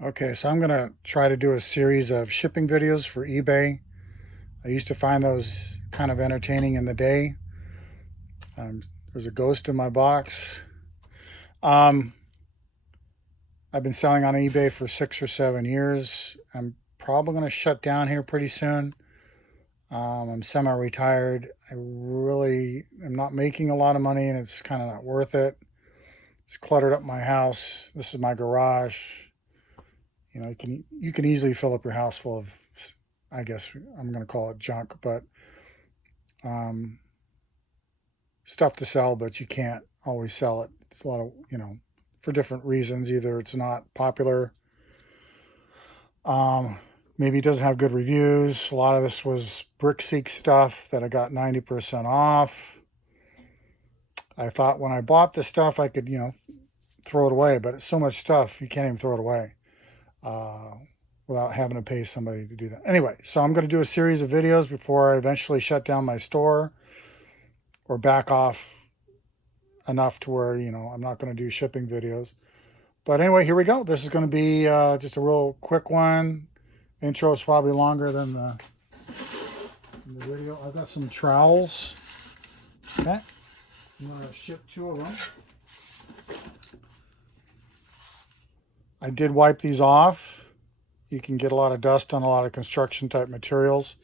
Okay, so I'm going to try to do a series of shipping videos for eBay. I used to find those kind of entertaining in the day. There's a ghost in my box. Um, I've been selling on eBay for 6 or 7 years. I'm probably going to shut down here pretty soon. I'm semi-retired. I really am not making a lot of money, and it's kind of not worth it. It's cluttered up my house. This is my garage. You know, you can easily fill up your house full of, I guess I'm going to call it junk, but um, stuff to sell, but you can't always sell it. It's a lot of, for different reasons. Either it's not popular, um, maybe it doesn't have good reviews. A lot of this was BrickSeek stuff that I got 90% off. I thought when I bought this stuff, I could, throw it away, but it's so much stuff, you can't even throw it away uh, without having to pay somebody to do that. Anyway, so I'm going to do a series of videos before I eventually shut down my store or back off enough to where, I'm not going to do shipping videos. But anyway, here we go. This is going to be just a real quick one. Intro is probably longer than the video. I've got some trowels. Okay. I'm going to ship 2 of them. I did wipe these off. You can get a lot of dust on a lot of construction type materials.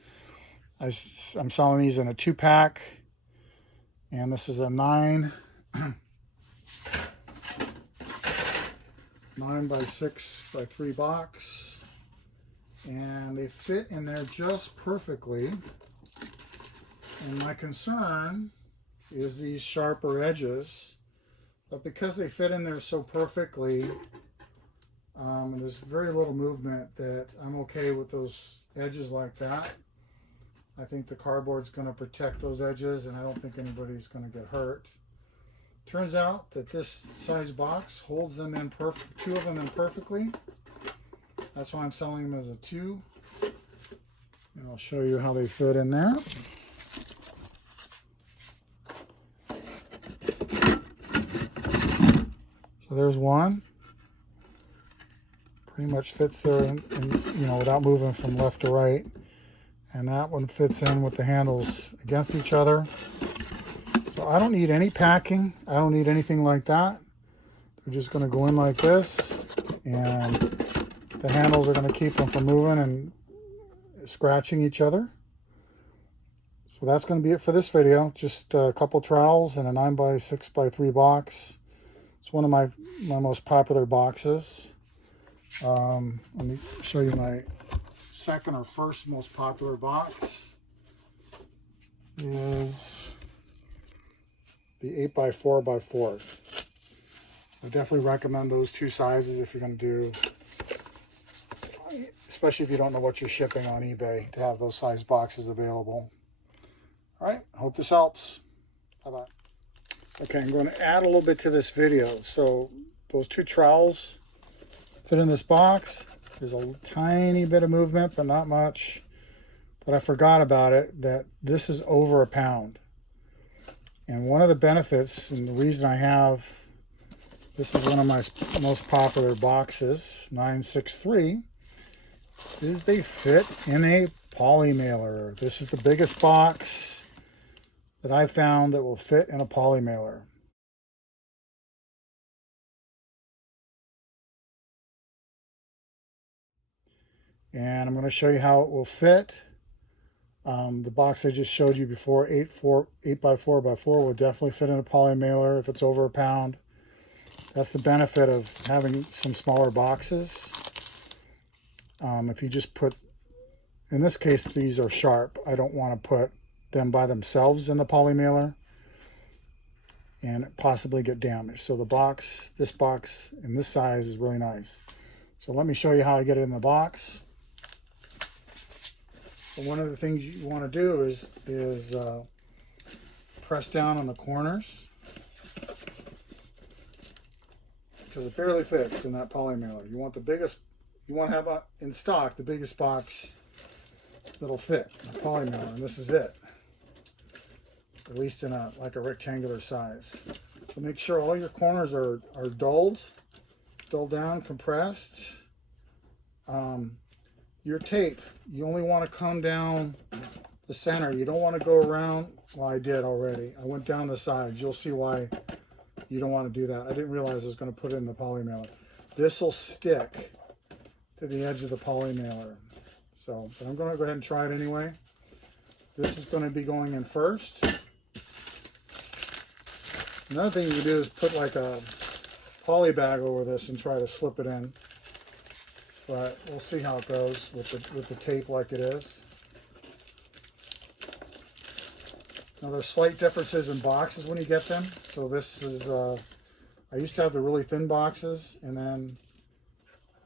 I'm selling these in a 2-pack. And this is a 9 by 6 by 3 box. And they fit in there just perfectly. And my concern is these sharper edges. But because they fit in there so perfectly, and there's very little movement, that I'm okay with those edges like that. I think the cardboard's going to protect those edges, and I don't think anybody's going to get hurt. Turns out that this size box holds them in 2 of them in perfectly. That's why I'm selling them as a 2. And I'll show you how they fit in there. So there's one. Pretty much fits there without moving from left to right. And that one fits in with the handles against each other. So I don't need any packing. I don't need anything like that. They're just going to go in like this, and the handles are going to keep them from moving and scratching each other. So that's going to be it for this video. Just a couple trowels and a 9 by 6 by 3 box. It's one of my most popular boxes. Let me show you my second or first most popular box. Is the 8 by 4 by 4. So I definitely recommend those 2 sizes if you're going to do, especially if you don't know what you're shipping on eBay, to have those size boxes available. All right, I hope this helps. Bye-bye. Okay, I'm going to add a little bit to this video. So those 2 trowels fit in this box. There's a tiny bit of movement, but not much. But I forgot about it, that this is over a pound. And one of the benefits, and the reason I have, this is one of my most popular boxes, 963, is they fit in a poly mailer. This is the biggest box that I found that will fit in a poly mailer. And I'm going to show you how it will fit. The box I just showed you before, 8 by 4 by 4, will definitely fit in a poly mailer if it's over a pound. That's the benefit of having some smaller boxes. If you just put, in this case, these are sharp. I don't want to put them by themselves in the poly mailer and possibly get damaged. So this box in this size is really nice. So let me show you how I get it in the box. So one of the things you want to do is press down on the corners, because it barely fits in that poly mailer. You want to have in stock the biggest box that'll fit in a poly mailer, and this is it. At least in a rectangular size. So make sure all your corners are dulled down, compressed, Your tape, you only want to come down the center. You don't want to go around. Well, I did already. I went down the sides. You'll see why you don't want to do that. I didn't realize I was going to put it in the poly mailer. This will stick to the edge of the poly mailer. So, but I'm going to go ahead and try it anyway. This is going to be going in first. Another thing you can do is put like a poly bag over this and try to slip it in. But we'll see how it goes with the tape like it is. Now there's slight differences in boxes when you get them. So this is, I used to have the really thin boxes, and then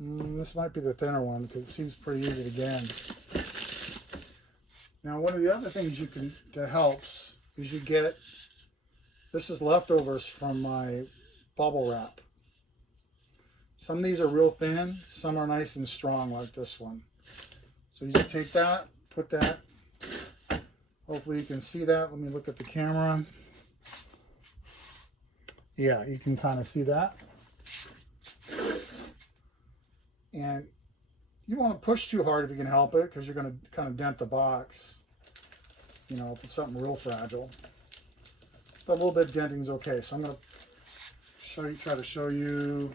this might be the thinner one because it seems pretty easy to get in. Now one of the other things that helps is you get, this is leftovers from my bubble wrap. Some of these are real thin, some are nice and strong like this one. So you just take that, put that, hopefully you can see that. Let me look at the camera. Yeah, you can kind of see that. And you don't want to push too hard if you can help it, because you're going to kind of dent the box, you know, if it's something real fragile. But a little bit of denting is okay. So I'm going to try to show you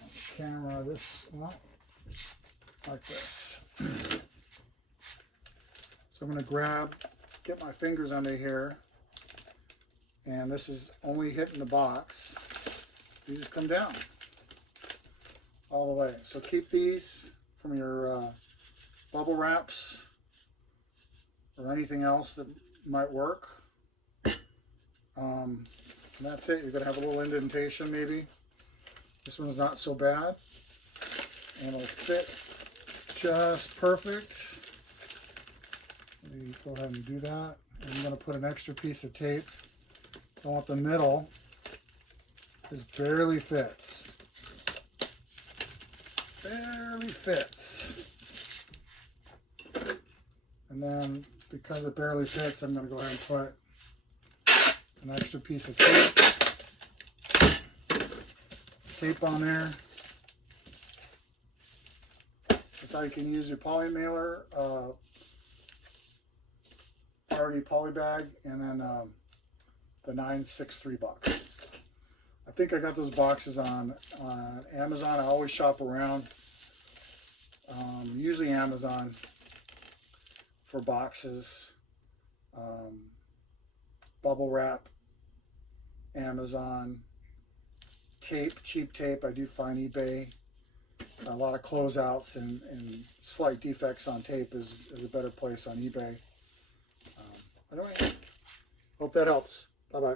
on the camera this, well, like this. So I'm going to get my fingers under here, and this is only hitting the box. You just come down all the way. So keep these from your bubble wraps or anything else that might work. And that's it. You're going to have a little indentation maybe. This one's not so bad, and it'll fit just perfect. Let me go ahead and do that. And I'm going to put an extra piece of tape. I want the middle. This barely fits. Barely fits. And then because it barely fits, I'm going to go ahead and put an extra piece of tape on there. That's how you can use your poly mailer, already poly bag, and then the 963 box. I think I got those boxes on Amazon. I always shop around. Usually Amazon for boxes. Bubble wrap, Amazon. Tape, cheap tape, I do find eBay. A lot of closeouts and slight defects on tape is a better place on eBay. Anyway, hope that helps. Bye-bye.